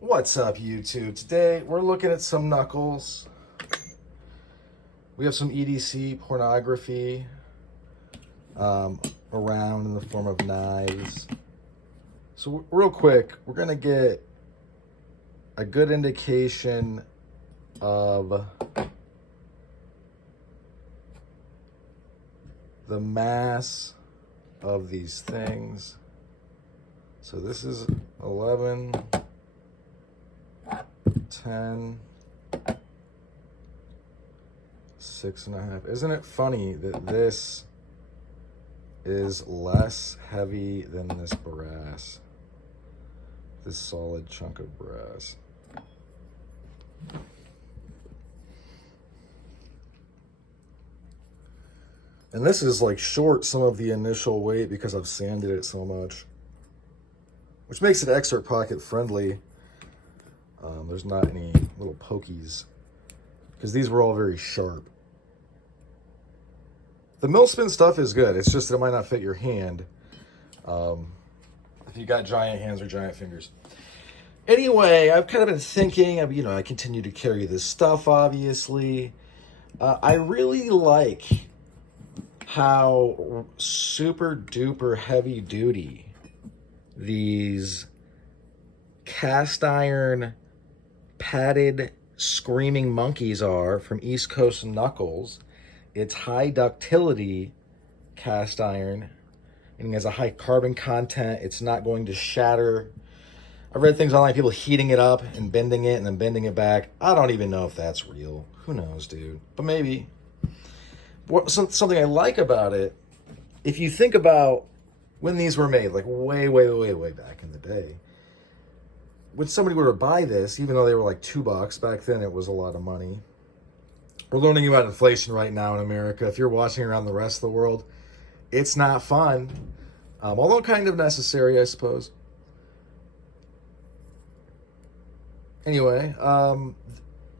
What's up, YouTube? Today we're looking at some knuckles. We have some EDC pornography around in the form of knives. So real quick, we're gonna get a good indication of the mass of these things. So this is 11, 10, 6.5. Isn't it funny that this is less heavy than this brass? This solid chunk of brass. And this is like short some of the initial weight because I've sanded it so much, which makes it extra pocket friendly. There's not any little pokies because these were all very sharp. The mill spin stuff is good. It's just that it might not fit your hand if you got giant hands or giant fingers. Anyway, I've kind of been thinking, I continue to carry this stuff, obviously. I really like how super duper heavy duty these cast iron padded screaming monkeys are from East Coast Knuckles. It's high ductility cast iron, and it has a high carbon content. It's not going to shatter. I've read things online, people heating it up and bending it and then bending it back. I don't even know if that's real. Who knows, dude? But maybe. Something I like about it, if you think about when these were made, like way back in the day, when somebody were to buy this, even though they were like $2 back then, it was a lot of money. We're learning about inflation right now in America. If you're watching around the rest of the world, it's not fun, although kind of necessary, I suppose. Anyway,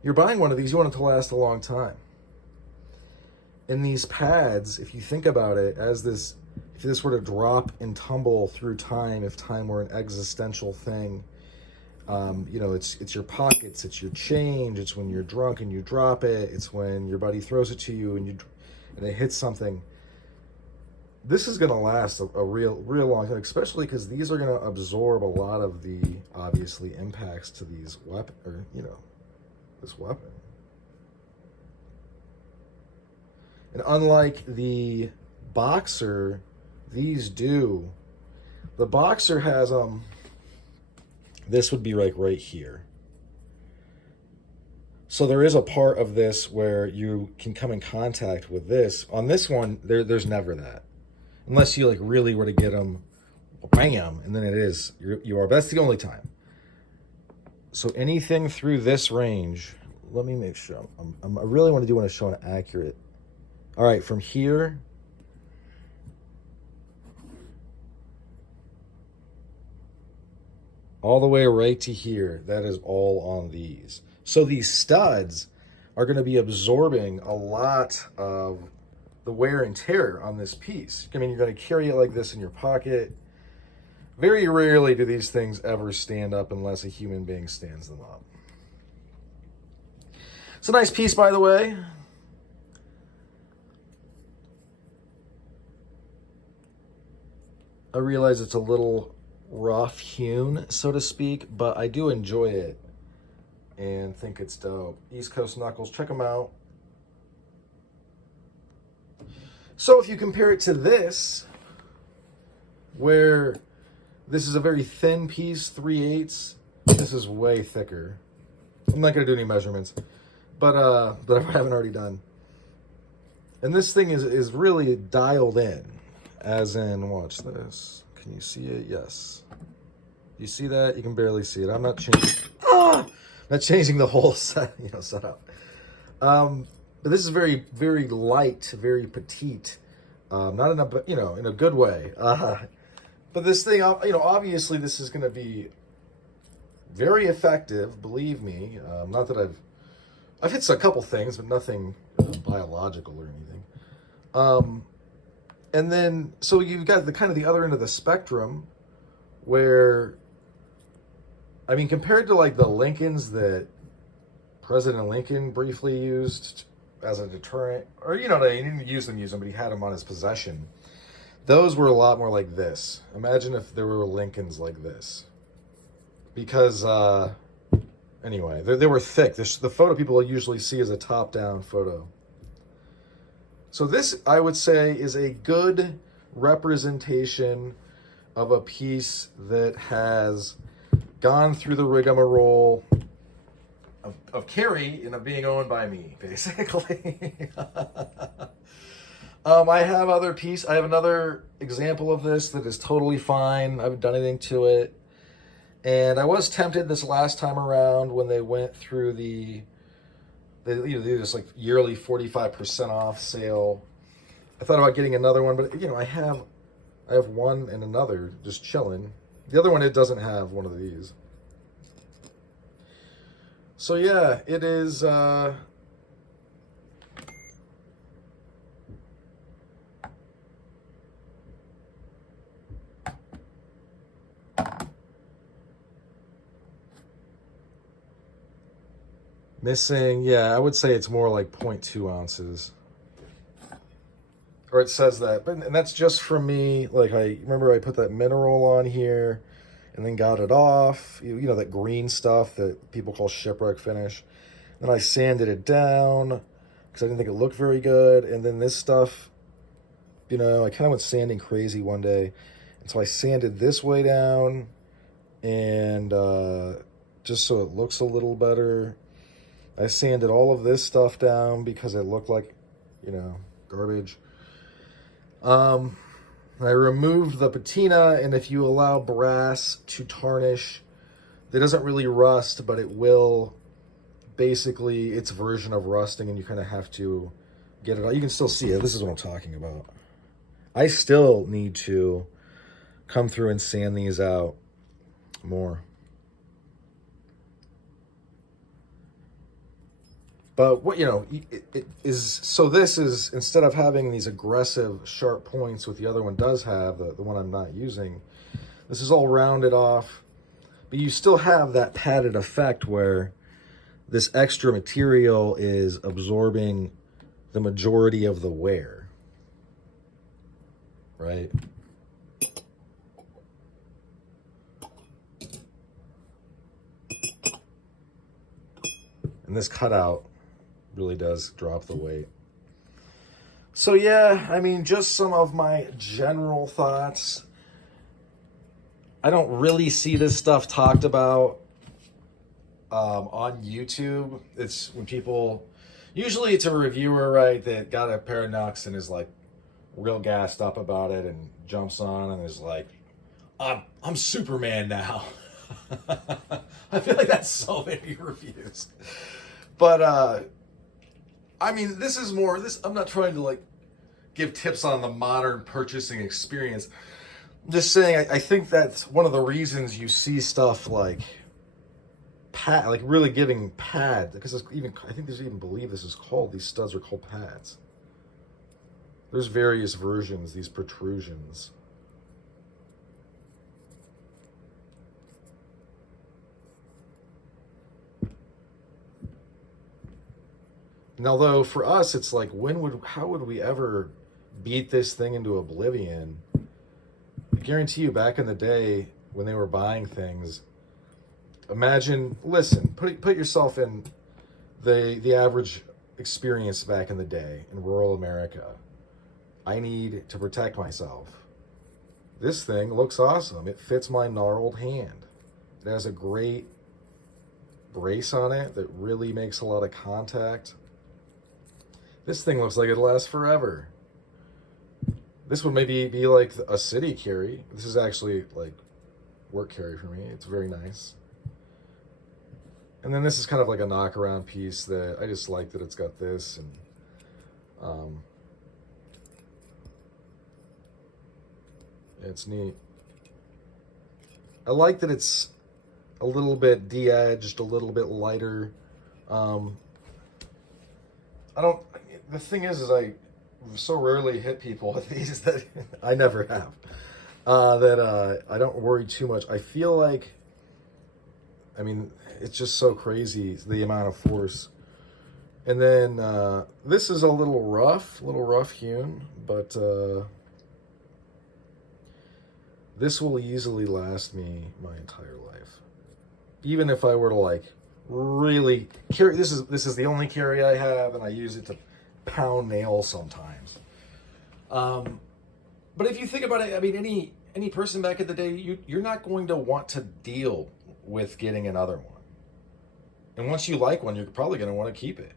you're buying one of these, you want it to last a long time. And these pads, if you think about it, if this were to drop and tumble through time, if time were an existential thing, it's your pockets, it's your change, it's when you're drunk and you drop it, it's when your buddy throws it to you and it hits something. This is going to last a real long time, especially because these are going to absorb a lot of the, obviously, impacts to these this weapon. And unlike the Boxer, these do. The Boxer has, this would be like right here. So there is a part of this where you can come in contact with this. On this one, there's never that. Unless you like really were to get them, bam, and then you are. But that's the only time. So anything through this range, let me make sure. I really want to show an accurate. All right, from here all the way right to here, that is all on these. So these studs are going to be absorbing a lot of the wear and tear on this piece. I mean, you're going to carry it like this in your pocket. Very rarely do these things ever stand up unless a human being stands them up. It's a nice piece, by the way. I realize it's a little rough hewn, so to speak, but I do enjoy it and think it's dope. East Coast Knuckles, check them out. So if you compare it to this, where this is a very thin piece, 3/8, this is way thicker. I'm not gonna do any measurements, but I haven't already done. And this thing is really dialed in. As in, watch this. Can you see it? Yes. You see that? You can barely see it. I'm not changing. Not changing the whole setup. But this is very, very light, very petite. Not in a good way. But this thing, obviously, this is going to be very effective. Believe me. Not that I've hit a couple things, but nothing biological or anything. And then, so you've got the kind of the other end of the spectrum where I mean, compared to like the Lincolns that President Lincoln briefly used as a deterrent, or he didn't use them, but he had them on his possession. Those were a lot more like this. Imagine if there were Lincolns like this. Because, anyway, they were thick. The photo people usually see is a top-down photo. So this, I would say, is a good representation of a piece that has gone through the rigmarole of carry and of being owned by me, basically. I have another example of this that is totally fine. I haven't done anything to it. And I was tempted this last time around when they went through they do this like yearly 45% off sale. I thought about getting another one, but I have one and another just chilling. The other one, it doesn't have one of these. So yeah, it is missing, yeah, I would say it's more like 0.2 ounces. Or it says that, and that's just from me. Like, I remember I put that mineral on here and then got it off. You know, that green stuff that people call shipwreck finish. Then I sanded it down because I didn't think it looked very good. And then this stuff, I kind of went sanding crazy one day. And so I sanded this way down and just so it looks a little better. I sanded all of this stuff down because it looked like, garbage. I removed the patina, and if you allow brass to tarnish, it doesn't really rust, but it will, basically, its version of rusting, and you kind of have to get it out. You can still see it. This is what I'm talking about. I still need to come through and sand these out more. But what, it is, so this is, instead of having these aggressive sharp points, what the other one does have, the one I'm not using, this is all rounded off, but you still have that padded effect where this extra material is absorbing the majority of the wear, right? And this cutout really does drop the weight. So yeah, I mean, just some of my general thoughts. I don't really see this stuff talked about on YouTube. It's when people, usually it's a reviewer, right, that got a pair of Nux and is like real gassed up about it and jumps on and is like, I'm Superman now. I feel like that's so many reviews. But I mean, this is more, I'm not trying to like give tips on the modern purchasing experience. I'm just saying, I think that's one of the reasons you see stuff like like really giving pad, because I think there's even believe this is called, these studs are called pads. There's various versions, these protrusions. And although for us, it's like, how would we ever beat this thing into oblivion? I guarantee you, back in the day when they were buying things, put yourself in the average experience back in the day in rural America. I need to protect myself. This thing looks awesome. It fits my gnarled hand. It has a great brace on it that really makes a lot of contact. This thing looks like it'll last forever. This would maybe be like a city carry. This is actually like work carry for me. It's very nice. And then this is kind of like a knock-around piece that I just like that it's got this, and it's neat. I like that it's a little bit de-edged, a little bit lighter. The thing is I so rarely hit people with these that I never have, that I don't worry too much. I feel like I mean, it's just so crazy, the amount of force. And then this is a little rough hewn, but this will easily last me my entire life. Even if I were to like really carry, this is the only carry I have, and I use it to pound nails sometimes. But if you think about it, I mean, any person back in the day, you're not going to want to deal with getting another one. And once you like one, you're probably going to want to keep it.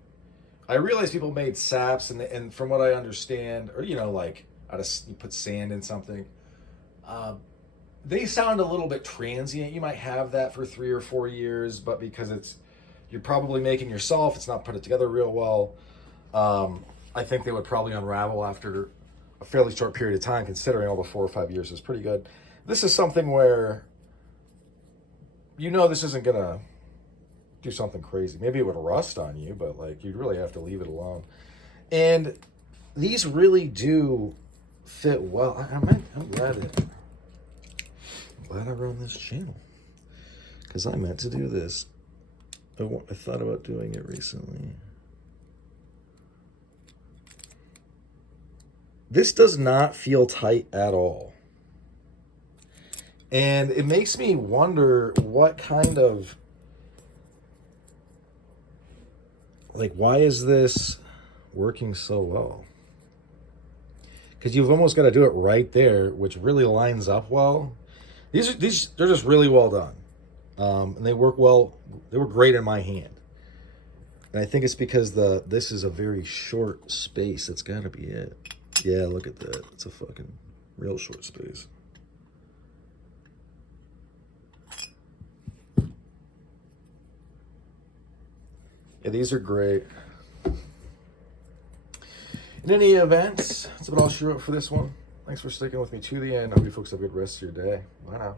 I realize people made saps, and from what I understand, or like you put sand in something, they sound a little bit transient. You might have that for 3 or 4 years, but because you're probably making yourself, it's not put it together real well. I think they would probably unravel after a fairly short period of time, considering all the 4 or 5 years is pretty good. This is something where this isn't gonna do something crazy. Maybe it would rust on you, but like you'd really have to leave it alone. And these really do fit well. I'm glad I run this channel, because I meant to do this. I thought about doing it recently. This does not feel tight at all. And it makes me wonder what kind of, like, why is this working so well? Because you've almost got to do it right there, which really lines up well. They're just really well done. And they work well. They work great in my hand. And I think it's because this is a very short space. That's got to be it. Yeah, look at that. It's a fucking real short space. Yeah, these are great. In any event, that's about all she wrote for this one. Thanks for sticking with me to the end. I hope you folks have a good rest of your day. Bye now.